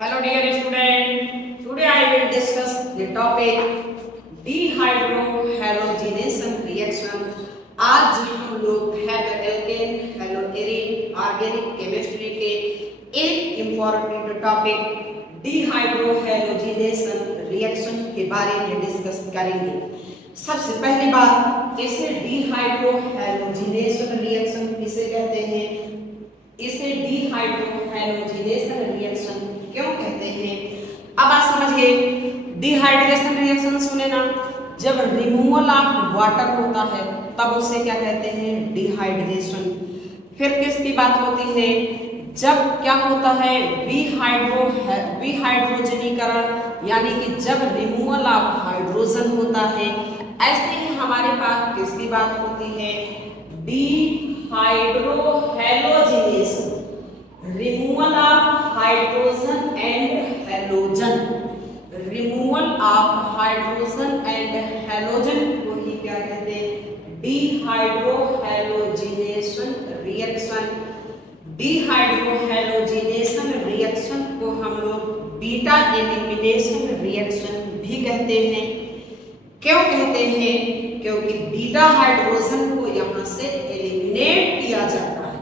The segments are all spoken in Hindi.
Hello dear student, today I will discuss the topic dehydrohalogenation reaction. आज हम लोग halo alkane, hello arene, organic chemistry के एक इम्पोर्टेंट टॉपिक डीहाइड्रोहैलोजिनेशन रिएक्शन के बारे में डिस्कस करेंगे। सबसे पहली बात, इसे डीहाइड्रोहैलोजिनेशन रिएक्शन किसे कहते हैं? इसे डीहाइड्रोहैलोजिनेशन रिएक्शन क्यों कहते हैं? अब आप समझिए, डिहाइड्रेशन रिएक्शन सुने ना, जब रिमूवल ऑफ वाटर होता है तब उसे क्या कहते हैं? डिहाइड्रेशन। फिर किसकी बात होती है? जब क्या होता है? विहाइड्रोजनीकरण, यानी कि जब रिमूवल ऑफ हाइड्रोजन होता है। ऐसे ही हमारे पास किसकी बात होती है? Dehydrohalogenation, removal of hydrogen and halogen. Removal of hydrogen and halogen को ही क्या कहते हैं? डीहाइड्रोहैलोजिनेशन रिएक्शन। डीहाइड्रोहैलोजिनेशन रिएक्शन को हम लोग बीटा एलिमिनेशन रिएक्शन भी कहते हैं। क्यों कहते हैं? क्योंकि बीटा हाइड्रोजन को यहाँ से एलिमिनेट किया जाता है,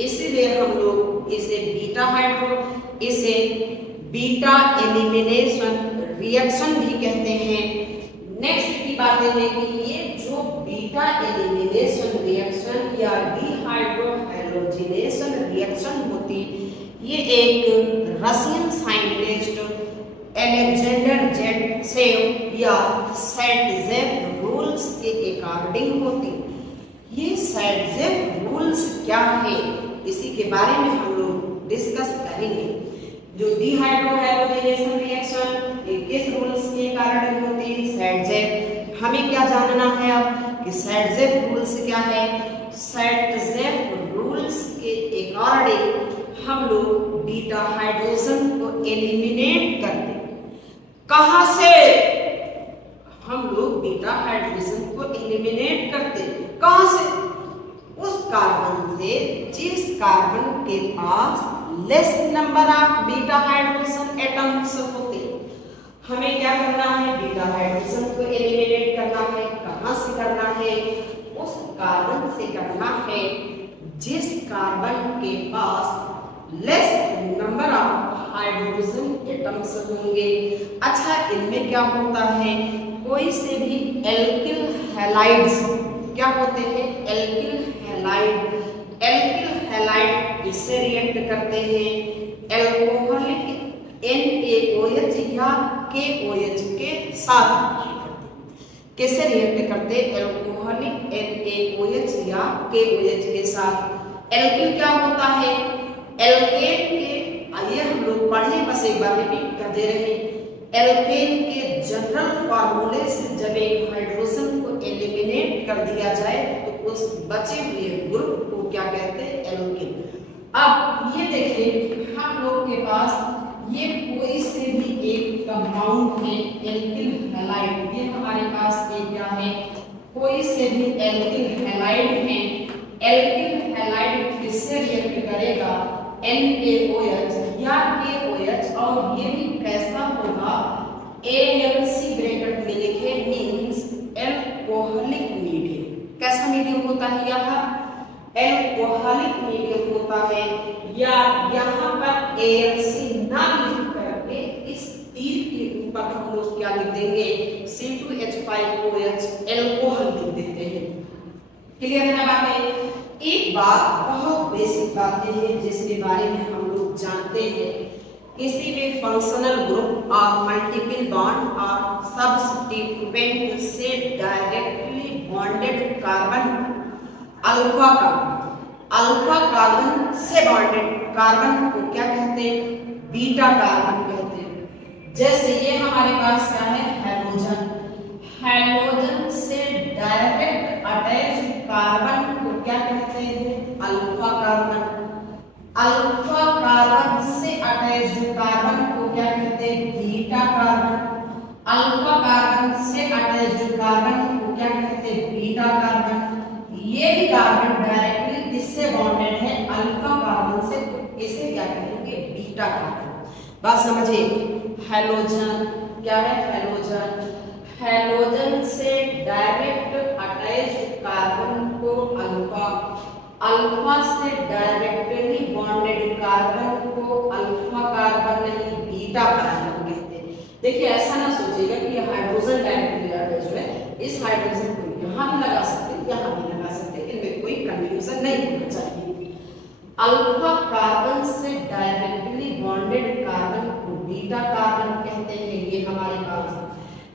इसीलिए हम लोग इसे बीटा एलिमिनेशन रिएक्शन भी कहते हैं। नेक्स्ट की बात है कि ये जो बीटा एलिमिनेशन रिएक्शन या डीहाइड्रोहैलोजिनेशन रिएक्शन होती, ये एक रशियन साइंटिस्ट अलेक्जेंडर जेडसेव या सैटजेव रूल्स के अकॉर्डिंग होती। ये सैटजेव रूल्स क्या है, इसी के बारे में हम लोग डिस्कस करेंगे। जो डीहाइड्रोहैलोजिनेशन रिएक्शन किस रूल्स के कारण होती है? सैटजेव। हमें क्या जानना है अब कि सैटजेव रूल्स क्या है? सैटजेव रूल्स के अकॉर्डिंग हम लोग बीटा हाइड्रोजन को एलिमिनेट करते हैं। कहां से हम लोग बीटा हाइड्रोजन को एलिमिनेट करते हैं? कहां से? उस कार्बन से जिस कार्बन के पास less number of beta hydrogen atoms होते। हमें क्या करना है? बीटा हाइड्रोजन को एलिमिनेट करना है। कहां से करना है? उस कार्बन से करना है जिस कार्बन के पास less number of hydrogen atoms होंगे। अच्छा, इनमें क्या होता है? कोई से भी एल्किल हैलाइड्स क्या होते हैं? एल्किल हैलाइड किससे रिएक्ट करते हैं? एल्कोहलिक NaOH या KOH के साथ किससे रिएक्ट करते? एल्कोहलिक NaOH या KOH के साथ। एल्किल क्या होता है? एल्केन के, आइए हम लोग पढ़े, बस एक बार रिपीट कर दे रहे हैं। एल्केन के जनरल फार्मूले से जब एक हाइड्रोजन को एलिमिनेट कर दिया जाए तो उस बचे हुए ग्रुप को क्या कहते हैं? एल्केन। अब ये देखिए, हम लोग के पास ये कोई से भी एक कंपाउंड है एल्किल हैलाइड। ये हमारे पास एक क्या है? कोई से भी एल्किल हैलाइड है। एल्किल हैलाइड किससे रिएक्ट करेगा? NaOH या KOH, और ये भी कैसा होगा? ALC ब्रैकेट में लिखे, मींस एल्कोहलिक मीडियम। कैसा मीडियम होता है? यहाँ एल्कोहलिक मीडियम होता है। या यहाँ पर ALC ना लिख करके इस तीर के ऊपर हम लोग क्या लिख देंगे? C2H5OH एल्कोहल लिख देते हैं। क्लियर है ना बातें? एक बात, बहुत बेसिक बातें हैं जिसके बारे में हम लोग जानते हैं। किसी भी फंक्शनल ग्रुप और मल्टीपल बॉन्ड और सब्स्टिट्यूएंट से directly bonded carbon alpha carbon से बॉन्डेड कार्बन को क्या कहते हैं? बीटा कार्बन कहते हैं। जैसे ये हमारे पास क्या है? हैलोजन से डायरेक्ट अटैच कार्बन को क्या कहते हैं? अल्फा कार्बन से अटैच कार्बन को क्या कहते हैं? Beta carbon. अल्फा कार्बन से अटैच कार्बन को क्या कहते हैं? Beta carbon. ये भी कार्बन डायरेक्टली किससे बॉन्डेड है? अल्फा कार्बन से, तो इसे क्या कहेंगे? Beta carbon. बात समझिए। हैलोजन क्या है? हैलोजन, हैलोजन से डायरेक्ट अटैच कार्बन को अल्फा, अल्फा से डायरेक्टली बॉन्डेड कार्बन को अल्फा कार्बन नहीं बीटा कार्बन कहते हैं। देखिए ऐसा ना सोचिएगा कि ये हाइड्रोजन डायरेक्टली अटैच है, इस हाइड्रोजन को यहाँ भी लगा सकते हैं, यहाँ भी लगा सकते हैं, इनमें कोई कंफ्यूजन नहीं होना चाहिए। अल्फा कार्बन से डायरेक्टली बॉन्डेड कार्बन को बीटा कार्बन कहते हैं। ये हमारे पास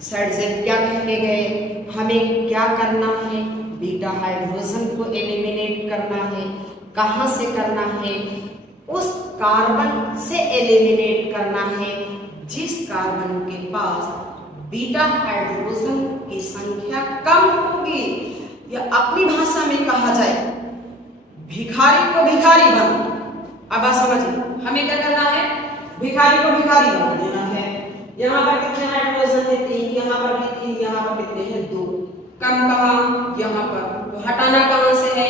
सर्जन क्या कहने गए, हमें क्या करना है? बीटा हाइड्रोजन को एलिमिनेट करना है। कहाँ से करना है? उस कार्बन से एलिमिनेट करना है जिस कार्बन के पास बीटा हाइड्रोजन की संख्या कम होगी, या अपनी भाषा में कहा जाए भिखारी को भिखारी बना। अब आप समझिए, हमें क्या करना है? भिखारी को भिखारी बना देना है। यहाँ पर कितने हाइड्रोजन है? 3, यहाँ पर भी 3, यहाँ पर कितने हैं? 2। कम कहाँ? यहाँ पर। तो हटाना कहाँ से है?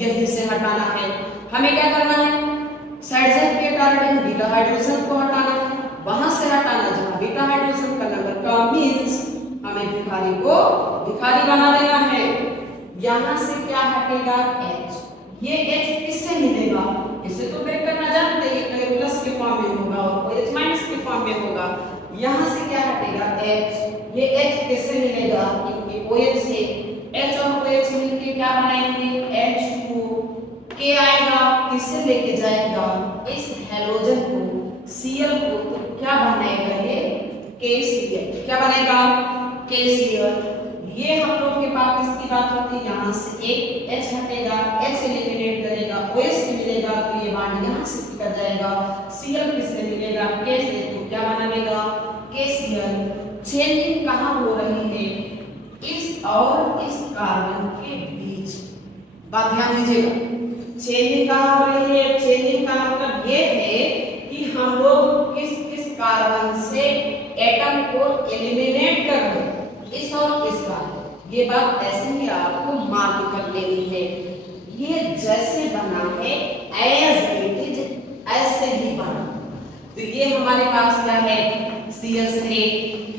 यहीं से हटाना है। हमें क्या करना है? साइड के टारगेट बीटा हाइड्रोजन को हटाना है, वहां से हटाना जहाँ बीटा हाइड्रोजन का नंबर कम, मीन्स हमें भिखारी को भिखारी बना देना है। यहाँ से क्या हटेगा? H। ये H किससे मिलेगा? इसे तो ब्रेक करना जानते हैं, कहीं प्लस के फॉर्म में होगा और H माइनस के फॉर्म में होगा। यहाँ से क्या हटेगा? H। ये H किससे मिलेगा? इनके OH से। H और OH मिलके क्या बनाएंगे? H2। K आएगा, किससे लेके जाएगा? इस हैलोजन को, Cl को, तो क्या बनाएगा ये? KCl। क्या बनेगा? KCl। ये हम लोग के पास इसकी बात होती है, यहाँ से एक H हटेगा, H एलिमिनेट करेगा, OH से मिलेगा तो ये बॉन्ड यहाँ से कर जाएगा। Cl किससे मिलेगा? K से, तो क्या बनेगा? KCl। चेंजिंग कहाँ हो रही है? इस और इस कार्बन के बीच। बात ध्यान दीजिएगा, चेंजिंग कहाँ हो रही है? चेंजिंग का मतलब ये है कि हम लोग किस किस कार्बन से एटम को एलिमिनेट कर रहे हैं, इस और इस बात। ये बात ऐसे ही आपको मार्क कर लेनी है। ये जैसे बना है एज इट इज ऐसे ही बना। तो ये हमारे पास क्या है? CH3।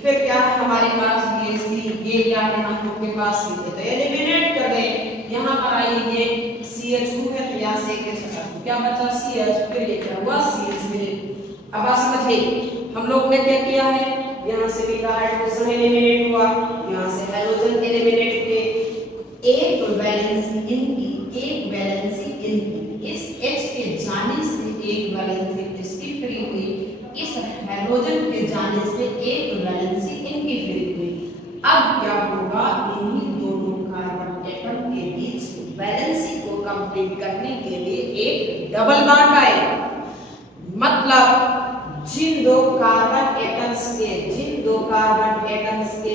फिर क्या है हमारे पास? ये C। ये क्या है हम लोग के पास? C। तो एलिमिनेट कर गए। यहाँ पर आइए, ये CH2 है तो यहाँ से क्या बचा? CH। फिर ये क्या हुआ? CH3। अब आप समझिए, हम लोग ने क्या किया है? यहाँ से बीटा हाइड्रोजन एलिमिनेट हुआ, यहाँ से हाइड्रोजन एलिमिनेट हुए। एक वैलेंसी इनकी, एक वैलेंसी इनकी, इस H के जाने से एक वैलेंसी इसकी फ्री हुई, इस हाइड्रोजन के जाने से एक वैलेंसी इनकी फ्री हुई। अब क्या होगा? इन्हीं दोनों कार्बन एटम के बीच वैलेंसी को कंप्लीट करने के लिए एक डबल बॉन्ड आएगा। मतलब जिन दो कार्बन एटम्स के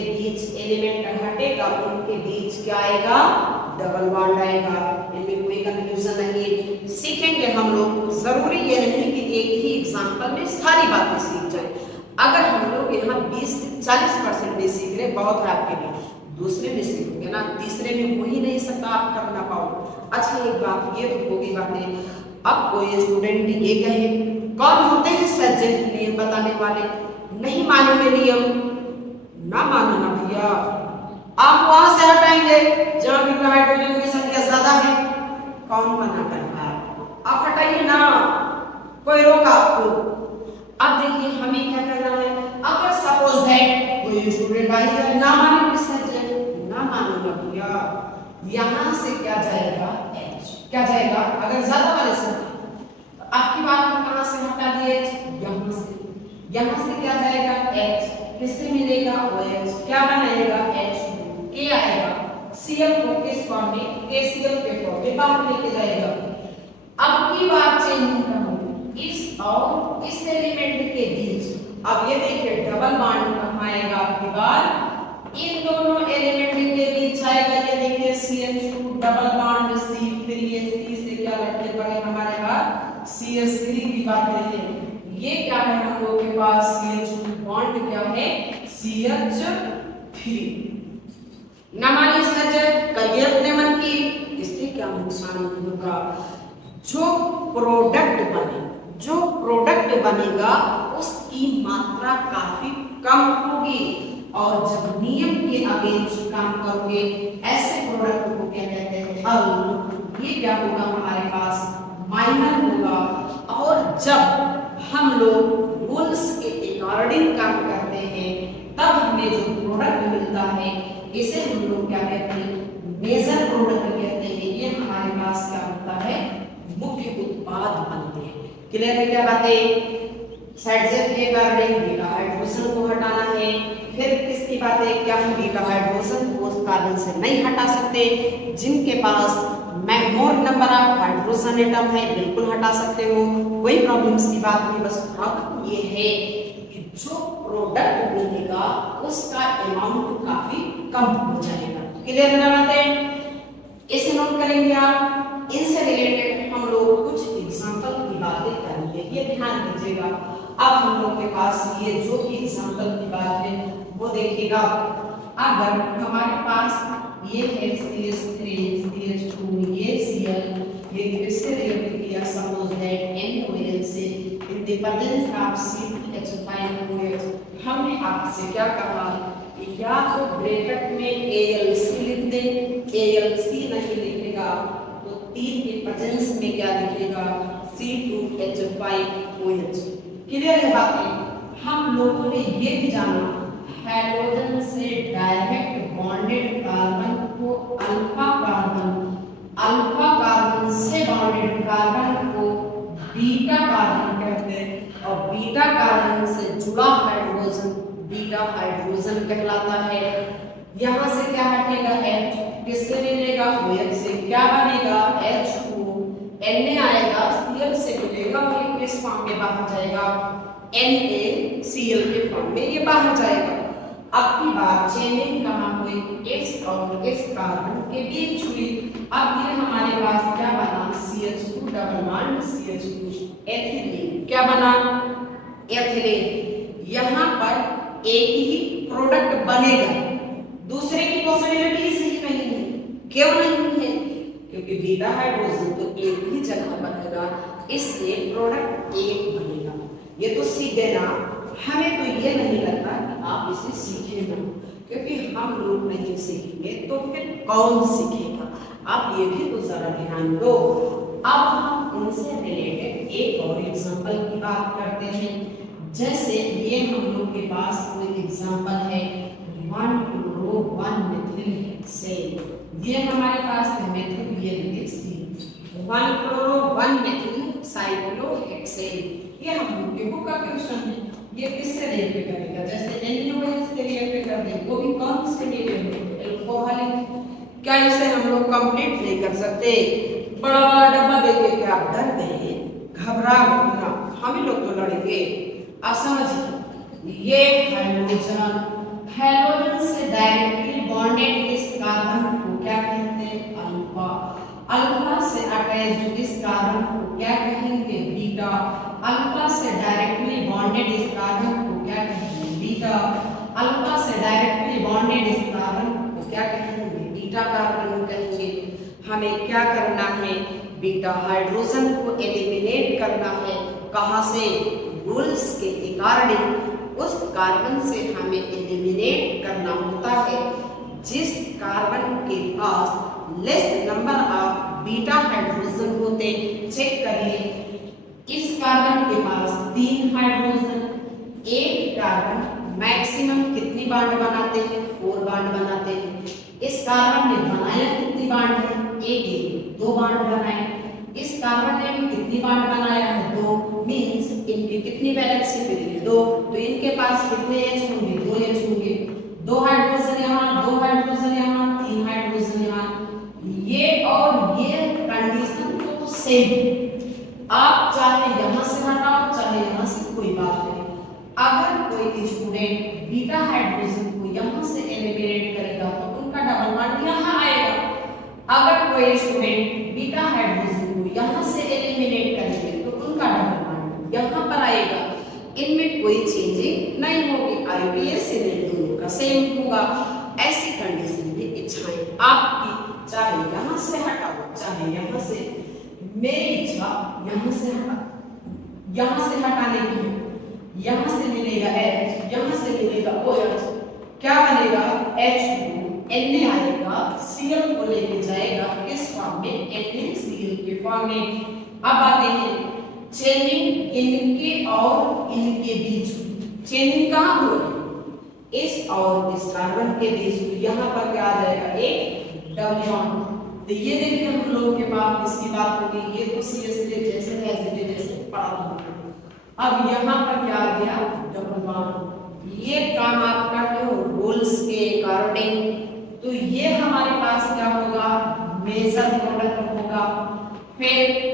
बीच एलिमेंट हटेगा, उनके बीच क्या आएगा? डबल बॉन्ड आएगा। इनमें कोई कंफ्यूजन नहीं। सीखेंगे हम लोग, जरूरी ये नहीं कि एक ही एग्जांपल में सारी बातें सीख जाए। अगर हम लोग यहाँ 20 से 40% भी सीख रहे, बहुत है आपके लिए। दूसरे में सीखोगे ना, तीसरे में हो ही नहीं सकता आप कर ना पाओ। अच्छा एक बात ये तो होगी बातें। अब कोई स्टूडेंट ये कहे कौन होते हैं सब्जेक्ट नियम बताने वाले? नहीं मानेंगे नियम, ना मानो ना भैया, आप वहां से हटाएंगे जहां बीटा हाइड्रोजन की संख्या ज्यादा है। कौन मना कर रहा है? आप हटाइए ना, कोई रोका आपको? अब देखिए हमें क्या करना है। अगर सपोज दैट कोई स्टूडेंट आई जाए, ना माने सब्जेक्ट, ना मानो ना भैया, यहां से क्या जाएगा? H। क्या जाएगा? अगर ज्यादा वाले से आपकी बात हम कहां से हटा दिए? यहाँ से क्या जाएगा? H। किससे मिलेगा? OH। क्या बनाएगा? H2। K आएगा, Cl को किस फॉर्म में? KCl के फॉर्म में बाहर लेके जाएगा। अब की बात चेंजिंग का होगी इस और इस एलिमेंट के बीच। अब ये देखिए डबल बॉन्ड कहाँ आएगा आपकी बात? इन दोनों एलिमेंट के बीच आएगा। ये देखिए CH2 डबल बॉन्ड C, फिर ये C से क्या लड़के पड़े हमारे पास? CH3 की बात है। ये क्या है हम लोग के पास? CH2 बॉन्ड क्या है? CH3। ना मानिए सच, करिए अपने मन की, इससे क्या नुकसान होगा? जो प्रोडक्ट बनेगा उसकी मात्रा काफी कम होगी। और जब नियम के अगेंस्ट काम करोगे ऐसे प्रोडक्ट को क्या कहते हैं, अब ये क्या होगा हमारे पास माइनर होगा। और जब हम लोग रूल्स के अकॉर्डिंग काम करते हैं तब हमें जो प्रोडक्ट मिलता है इसे हम लोग क्या कहते हैं, मेजर प्रोडक्ट कहते हैं। ये हमारे पास क्या होता है, मुख्य उत्पाद बनते हैं। क्लियर है क्या बातें? साइड से बीटा हाइड्रोजन को हटाना है। फिर किसकी बातें क्या हम बीटा हाइड्रोजन को उस कार्बन से नहीं हटा सकते। जिनके पास more number of hydrogen atom है बिल्कुल हटा सकते हो, कोई प्रॉब्लम्स की बात नहीं। बस प्रॉब्लम ये है कि जो प्रोडक्ट मिलेगा उसका अमाउंट काफी कम हो जाएगा। क्लियर है ना बातें? इसे नोट करेंगे आप। इनसे रिलेटेड हम लोग कुछ एग्जांपल की बातें करेंगे, ये ध्यान दीजिएगा। अब हम लोग के पास ये जो भी एग्जांपल की बात है वो देखिएगा। अगर हमारे पास ये है CH3 CH2 ये Cl, ये किससे रिलेटेड किया, सपोज दैट NaOH से in the presence of C2H5OH। हमने आपसे क्या कहा, या तो ब्रैकेट में ALC लिख दे, ALC नहीं लिखेगा तो 3 के प्रेजेंस में क्या लिखेगा, C2H5OH। क्लियर है बातें? हम लोगों ने ये भी जाना हाइड्रोजन से डायरेक्ट बॉन्डेड कार्बन को अल्फा कार्बन से बॉन्डेड कार्बन को बीटा कार्बन कहते हैं। और बीटा कार्बन से जुड़ा हाइड्रोजन बीटा हाइड्रोजन कहलाता है। यहाँ से क्या हटेगा, H किससे मिलेगा, OH से क्या बनेगा, H2, Na आएगा, Cl से मिलेगा और ये किस फॉर्म में बाहर जाएगा, NaCl के फॉर्म में ये बाहर जाएगा। अब की बात चेनिंग कहाँ हुई, X और X कार्बन के बीच हुई। अब ये हमारे पास क्या बना, CH2 double bond CH2 ethylene. क्या बना, एथिलीन। यहाँ पर एक ही प्रोडक्ट बनेगा, दूसरे की पॉसिबिलिटीज ही नहीं है। क्यों नहीं है? क्योंकि बीटा हाइड्रोजन तो एक ही जगह बनेगा, इसलिए प्रोडक्ट एक बनेगा। ये तो सीख गए ना। हमें तो ये नहीं लगता कि आप इसे सीखेंगे, क्योंकि हम लोग नहीं सीखेंगे तो फिर कौन सीखेगा। आप ये भी तो जरा ध्यान दो। अब हम इनसे रिलेटेड एक और एग्जांपल की बात करते हैं। जैसे ये हम लोग के पास कोई एग्जांपल है 1-chloro-1-methyl-hexane। ये हमारे पास है मेथिल, ये लिखे C 1-chloro-1-methyl-cyclohexane। ये हम लोग के बुक का क्वेश्चन है। ये किससे रिलेट करेगा, जैसे NaOH से रिलेट कर दे, वो भी कौन से रिलेट, अल्कोहलिक। क्या इसे हम लोग कंप्लीट नहीं कर सकते? बड़ा बड़ा डब्बा देके क्या आप डर गए, घबरा गए ना, हम लोग तो लड़ेंगे। अब समझिए, ये हाइड्रोजन से डायरेक्टली बॉन्डेड इस कार्बन को क्या कहते हैं, अल्फा। अल्फा से अटैच्ड इस कार्बन को क्या कहेंगे, बीटा। अल्फा से डायरेक्टली बॉन्डेड इस कार्बन को क्या कहेंगे, बीटा। अल्फा से डायरेक्टली बॉन्डेड इस कार्बन को क्या कहेंगे, बीटा कार्बन कहेंगे। हमें क्या करना है, बीटा हाइड्रोजन को एलिमिनेट करना है। कहाँ से, रूल्स के अकॉर्डिंग उस कार्बन से हमें एलिमिनेट करना होता है जिस कार्बन के पास less number of beta hydrogen होते। चेक करिए, इस कार्बन के पास 3 हाइड्रोजन, एक कार्बन मैक्सिमम कितनी बांड बनाते हैं, 4 बांड बनाते हैं। इस कार्बन ने बनाया कितनी बांड है, एक 2 बांड बनाए। इस कार्बन ने भी कितनी बांड बनाया है, 2, मींस इनकी कितनी वैलेंसी मिली, 2। तो इनके पास कितने H होंगे, 2 H होंगे। 2 हाइड्रोजन यहाँ, 2 हाइड्रोजन यहाँ, 3 हाइड्रोजन यहाँ। ये और ये कंडीशन तो सेम है। आप चाहे यहाँ से हटाओ चाहे यहाँ से, कोई बात नहीं। अगर कोई स्टूडेंट बीटा हाइड्रोजन को यहाँ से एलिमिनेट करेगा तो उनका डबल बॉन्ड यहाँ आएगा। अगर कोई स्टूडेंट बीटा हाइड्रोजन को यहाँ से एलिमिनेट करेंगे तो उनका डबल बॉन्ड यहाँ पर आएगा। इनमें कोई चेंजिंग नहीं होगी, IUPAC दोनों का सेम होगा। ऐसी कंडीशन में इच्छाएं आपकी, चाहे यहाँ से हटाओ चाहे यहाँ से। मेरी इच्छा यहाँ से हटाने की है, यहाँ से मिलेगा H, यहाँ से मिलेगा OH, क्या बनेगा H2, Na आएगा, Cl को लेके जाएगा किस फॉर्म में, NaCl के फॉर्म में। अब आते हैं चेनिंग इनके और इनके बीच, चेनिंग कहाँ हो रही है, इस और इस कार्बन के बीच, यहाँ पर क्या आ जाएगा एक डबल बॉन्ड। तो ये देखिए हम लोगों के पास इसकी बात होगी, ये तो CH3 जैसे है जैसे पड़ा हुआ। अब यहाँ पर क्या आ गया डबल बॉन्ड, ये काम आप करते हो रूल्स के अकॉर्डिंग। तो ये हमारे पास क्या होगा, मेजर प्रोडक्ट होगा। फिर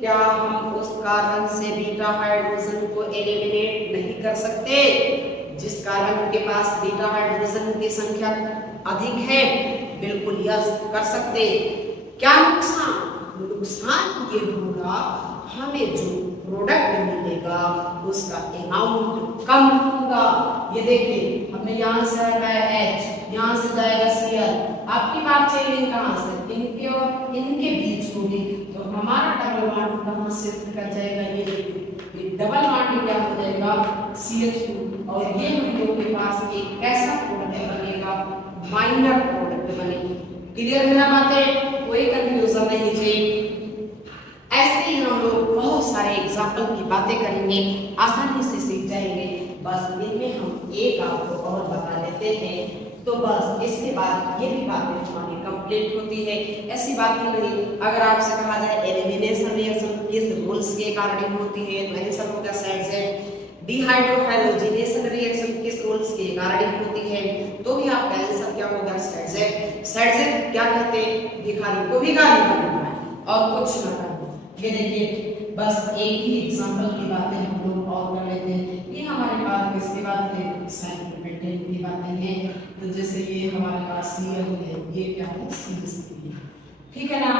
क्या हम उस कार्बन से बीटा हाइड्रोजन को एलिमिनेट नहीं कर सकते, जिस कार्बन के पास बीटा हाइड्रोजन की संख्या अधिक है, बिल्कुल यस कर सकते। क्या नुकसान, नुकसान ये होगा हमें जो प्रोडक्ट मिलेगा उसका अमाउंट कम होगा। ये देखिए हमने यहाँ से हटाया H, यहाँ से जाएगा Cl, आपकी बात चेनिंग कहाँ से, इनके और इनके बीच होगी, तो हमारा डबल बॉन्ड कहाँ शिफ्ट कर जाएगा, ये देखिए डबल बॉन्ड क्या हो जाएगा CH2, और ये हम लोगों के पास एक कैसा प्रोडक्ट बनेगा, माइनर प्रोडक्ट बनेगी। क्लियर है ना बातें, कोई कंफ्यूजन नहीं चाहिए। ऐसे ही हम लोग बहुत सारे एग्जाम्पल की बातें करेंगे, आसानी से सीख जाएंगे। बस इनमें हम एक आपको और बता देते हैं, तो बस इसके बाद ये भी बातें हमारी कंप्लीट होती है। ऐसी बात ही नहीं, अगर आपसे कहा जाए एलिमिनेशन रिएक्शन किस रूल्स के अकॉर्डिंग होती है, तो आंसर होगा साइड से। डिहाइड्रोहाइलोजिनेशन रिएक्शन किस रूल्स के अकॉर्डिंग होती है, तो भी आपका आंसर क्या होगा साइड से। साइड से क्या कहते हैं, भिखारी को भिखारी बनाना है और कुछ ना करना। ये देखिए बस एक ही एग्जांपल की बातें हम लोग और कर लेते हैं। ये हमारे पास किसकी बात है, साइक्लोपेंटेन की बातें हैं। तो जैसे ये हमारे पास Cl है, ये क्या है CH3, ठीक है ना।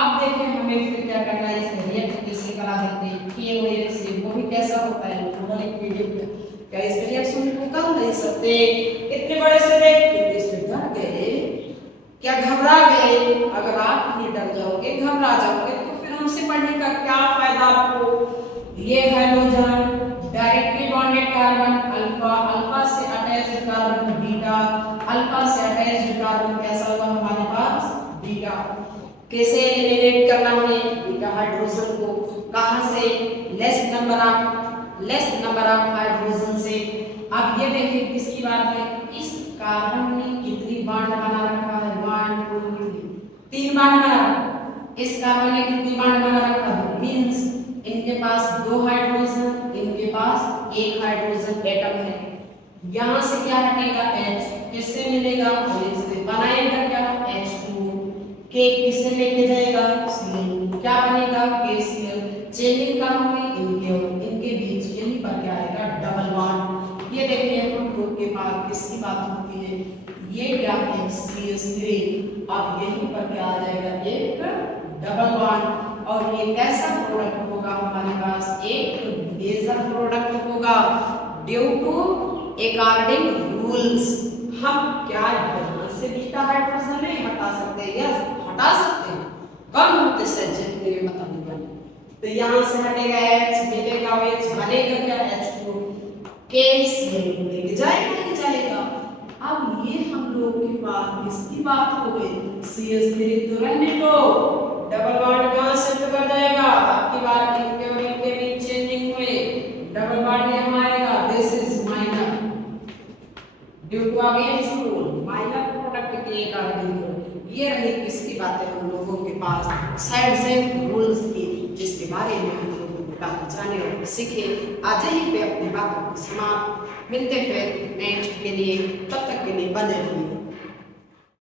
अब देखिए हमें फिर क्या करना है, इसे रिएक्ट कैसे करा सकते हैं, KOH से, वो भी कैसा होता है अल्कोहलिक मीडियम। क्या इस रिएक्शन को कर नहीं सकते, इतने बड़े से देख इससे डर गए, क्या घबरा गए। अगर आप नहीं डर जाओगे, घबरा जाओगे, तो फिर हमसे पढ़ने का क्या फायदा आपको। ये hydrogen directly bonded carbon alpha, alpha से अटैच्ड कार्बन बीटा, अल्फा से अटैच्ड कार्बन कैसा होगा हमारे पास बीटा। कैसे एलिमिनेट करना है बीटा हाइड्रोजन को, कहां से, लेस नंबर ऑफ हाइड्रोजन से। अब ये देखिए किसकी बात है, इस कार्बन ने कितनी बॉन्ड बना रखा है, 1 2 3 बॉन्ड बना रखा। इस कार्बन ने कितनी बॉन्ड बना रखा है, मींस इनके पास 2 हाइड्रोजन, इनके पास 1 हाइड्रोजन एटम है। यहां से क्या हटेगा H, किससे मिलेगा OH से, बनाएगा क्या H2, K किससे लेके जाएगा Cl, क्या बनेगा KCl। चेनिंग का हुई इनके और इनके बीच, यहीं पर क्या आएगा डबल बॉन्ड। ये देखिए हम लोग के पास किसकी बात होती है, ये क्या है CH3, अब यहीं पर क्या आ जाएगा एक डबल बॉन्ड। और ये कैसा प्रोडक्ट होगा हमारे पास, एक बेजल प्रोडक्ट होगा ड्यू टू अकॉर्डिंग रूल्स। हम क्या यहाँ से बीटा हाइड्रोजन नहीं हटा सकते, यस हटा सकते हैं, कम होते से जितने मतलब नहीं बने। तो यहाँ से हटेगा H, मिलेगा OH, बनेगा क्या H2, KCl लेके जाएगा नहीं जाएगा। अब ये हम लोग के पास किसकी बात हो गई, CH3 तो रहने दो, डबल बॉन्ड कहां शिफ्ट कर जाएगा, आपकी बात इनके और इनके बीच चेंजिंग हुए, डबल बॉन्ड यहां आएगा, this is minor due to against rule, minor product के कारण। ये रही किसकी बातें हम लोगों के पास साइड से रूल्स की, जिसके बारे में हम लोगों ने काफी जाने और सीखे। आज ही पे अपनी बातों को समाप्त, मिलते हैं नेक्स्ट के लिए, तब तक के लिए बने रहिए।